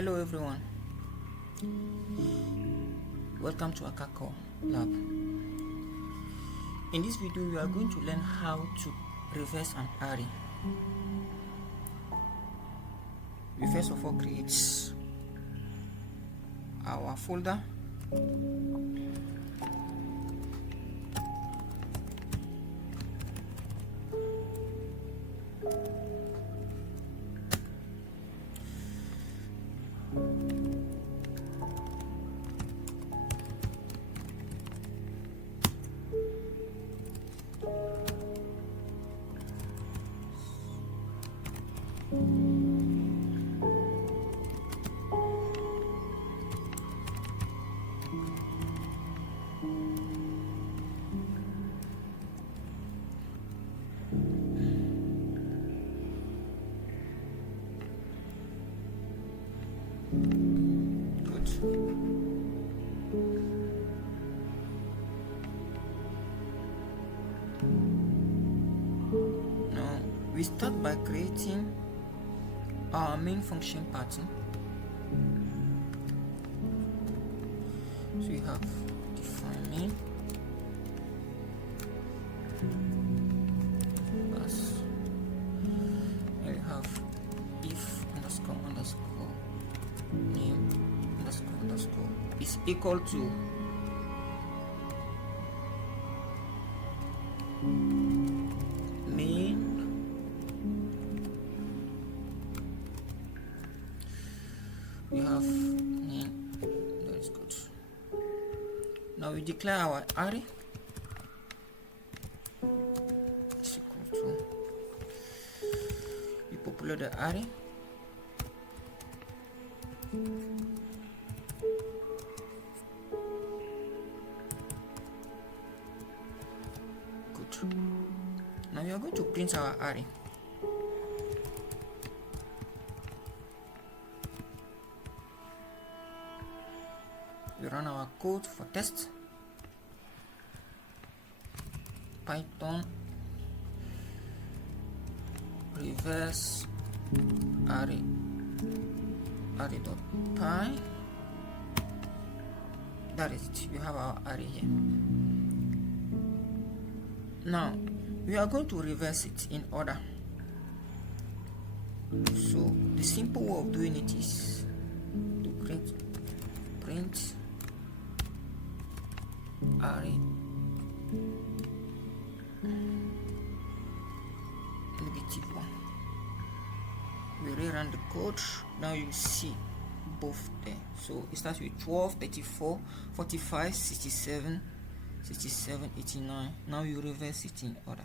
Hello everyone, welcome to Akako Lab. In this video we are going to learn how to reverse an array. We first of all create our folder. Good. Now we start by creating our main function pattern. So we have define main plus, and we have if underscore name underscore is equal to main we have name. That is good. Now we declare our array is equal to, we populate the array. Good. Now we are going to print our array. We run our code for test. Python reverse array array.py. That is it. We have our array here. Now we are going to reverse it in order. So the simple way of doing it is to print array -1. We rerun the code. Now you see both there. So it starts with 12, 34, 45, 67, 89. Now you reverse it in order.